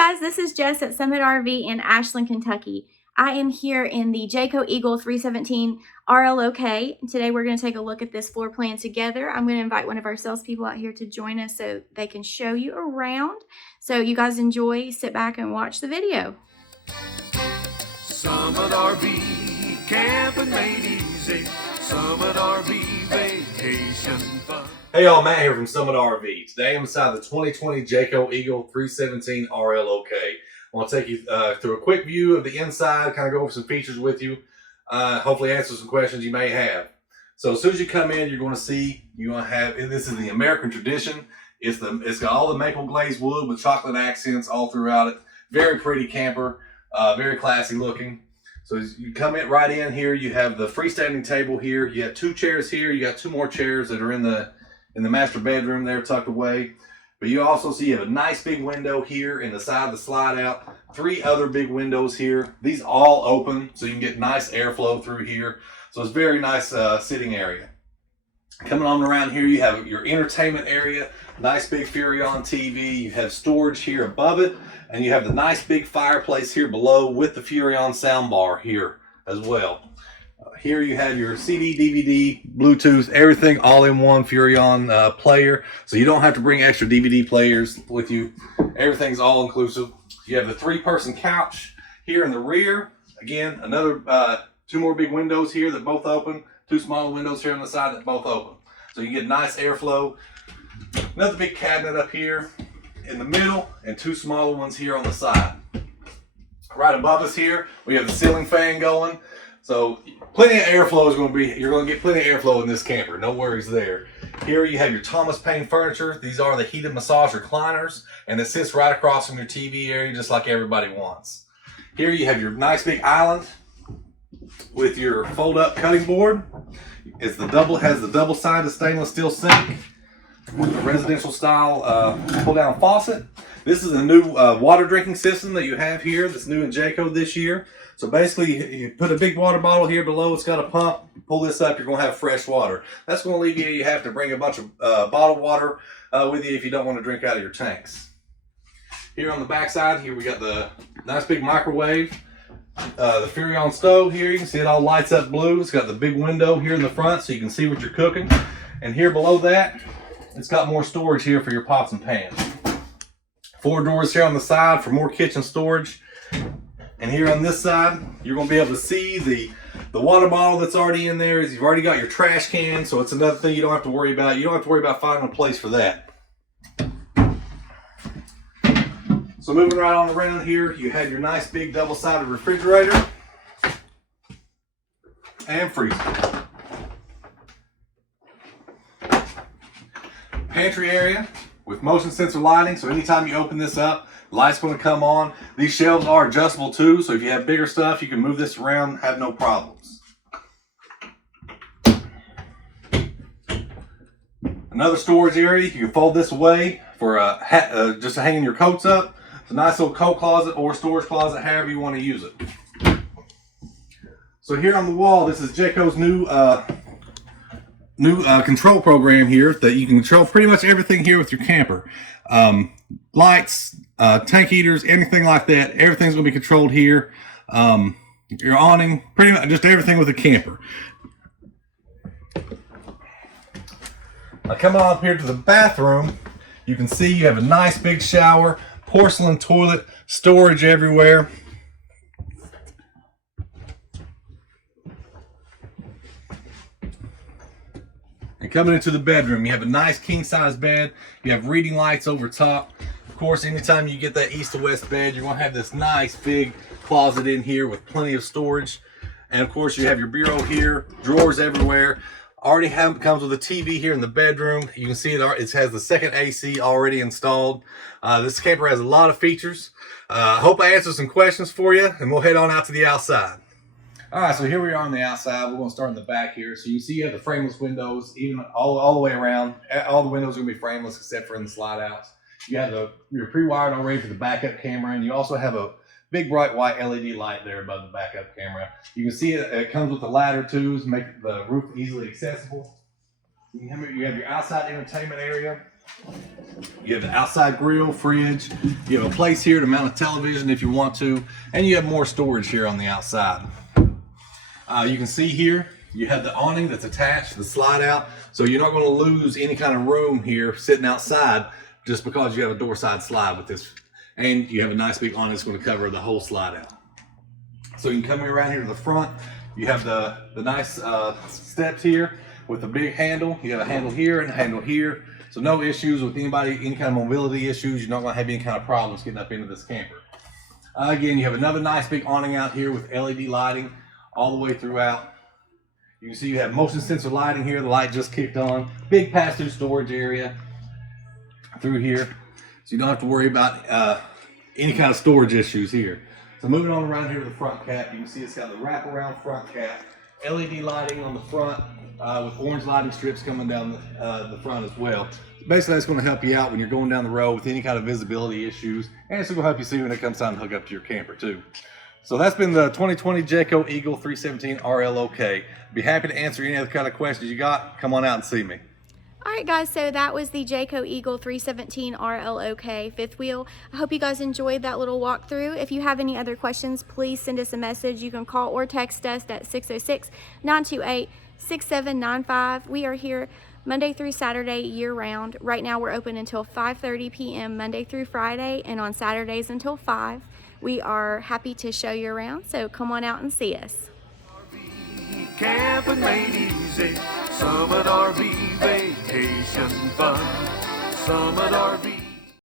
guys, this is Jess at Summit RV in Ashland, Kentucky. I am here in the Jayco Eagle 317 RLOK. Today we're going to take a look at this floor plan together. I'm going to invite one of our salespeople out here to join us so they can show you around. So you guys enjoy, sit back and watch the video. Summit RV, camping made easy. Summit RV, vacation fun. Hey y'all, Matt here from Summit RV. Today I'm inside the 2020 Jayco Eagle 317 RLOK. I want to take you through a quick view of the inside, kind of go over some features with you, hopefully answer some questions you may have. So as soon as you come in, you're going to see, this is the American tradition. It's got all the maple glazed wood with chocolate accents all throughout it. Very pretty camper, very classy looking. So as you come in right in here, you have the freestanding table here. You have 2 chairs here. You got 2 more chairs that are in the master bedroom there tucked away. But you also see you have a nice big window here in the side of the slide out. 3 other big windows here. These all open so you can get nice airflow through here. So it's very nice sitting area. Coming on around here, you have your entertainment area. Nice big Furrion TV. You have storage here above it. And you have the nice big fireplace here below with the Furrion soundbar here as well. Here you have your CD, DVD, Bluetooth, everything all in one Furrion player. So you don't have to bring extra DVD players with you. Everything's all inclusive. You have the 3-person couch here in the rear. Again, another 2 more big windows here that both open. 2 smaller windows here on the side that both open. So you get nice airflow. Another big cabinet up here in the middle and 2 smaller ones here on the side. Right above us here, we have the ceiling fan going. So plenty of airflow is going to be, you're going to get plenty of airflow in this camper. No worries there. Here you have your Thomas Paine furniture. These are the heated massage recliners, and it sits right across from your TV area just like everybody wants. Here you have your nice big island with your fold up cutting board. Has the double-sided stainless steel sink with the residential style pull down faucet. This is a new water drinking system that you have here that's new in Jayco this year. So basically, you put a big water bottle here below, it's got a pump, you pull this up, you're going to have fresh water. That's going to alleviate you have to bring a bunch of bottled water with you if you don't want to drink out of your tanks. Here on the back side, here we got the nice big microwave. The Furrion stove here, you can see it all lights up blue. It's got the big window here in the front so you can see what you're cooking. And here below that, it's got more storage here for your pots and pans. 4 doors here on the side for more kitchen storage. And here on this side, you're going to be able to see the water bottle that's already in there. You've already got your trash can, so it's another thing you don't have to worry about. You don't have to worry about finding a place for that. So moving right on around here, you have your nice big double-sided refrigerator and freezer. Pantry area with motion sensor lighting, so anytime you open this up, light's going to come on. These shelves are adjustable too, so if you have bigger stuff, you can move this around, have no problems. Another storage area, you can fold this away for just hanging your coats up. It's a nice little coat closet or storage closet, however you want to use it. So here on the wall, this is Jayco's new control program here that you can control pretty much everything here with your camper. Lights, tank heaters, anything like that. Everything's going to be controlled here. Your awning, pretty much just everything with a camper. Now coming on up here to the bathroom, you can see you have a nice big shower, porcelain toilet, storage everywhere. And coming into the bedroom, you have a nice king-size bed. You have reading lights over top. Of course, anytime you get that east to west bed, you're going to have this nice big closet in here with plenty of storage. And of course, you have your bureau here, drawers everywhere. Comes with a TV here in the bedroom. You can see it has the second AC already installed. This camper has a lot of features. I hope I answered some questions for you, and we'll head on out to the outside. All right, so here we are on the outside. We're going to start in the back here. So you see you have the frameless windows, even all the way around. All the windows are going to be frameless except for in the slide outs. You have your pre-wired already for the backup camera, and you also have a big bright white LED light there above the backup camera. You can see it comes with a ladder too to make the roof easily accessible. You have your outside entertainment area. You have the outside grill, fridge. You have a place here to mount a television if you want to, and you have more storage here on the outside. You can see here, you have the awning that's attached, the slide out, so you're not going to lose any kind of room here sitting outside just because you have a door side slide with this. And you have a nice big awning that's going to cover the whole slide out. So you can come around here to the front. You have the nice steps here with the big handle. You have a handle here and a handle here. So no issues with anybody, any kind of mobility issues. You're not going to have any kind of problems getting up into this camper. Again, you have another nice big awning out here with LED lighting all the way throughout. You can see you have motion sensor lighting here. The light just kicked on. Big pass-through storage area through here. So you don't have to worry about any kind of storage issues here. So moving on around here to the front cap, you can see it's got the wraparound front cap, LED lighting on the front with orange lighting strips coming down the front as well. Basically, that's going to help you out when you're going down the road with any kind of visibility issues, and it's going to help you see when it comes time to hook up to your camper too. So that's been the 2020 Jayco Eagle 317 RLOK. Be happy to answer any other kind of questions you got. Come on out and see me. All right, guys, so that was the Jayco Eagle 317 RLOK fifth wheel. I hope you guys enjoyed that little walkthrough. If you have any other questions, please send us a message. You can call or text us at 606-928-6795. We are here Monday through Saturday year-round. Right now we're open until 5:30 p.m. Monday through Friday, and on Saturdays until 5. We are happy to show you around, so come on out and see us. Camping made easy. Summit RV vacation fun. Summit RV.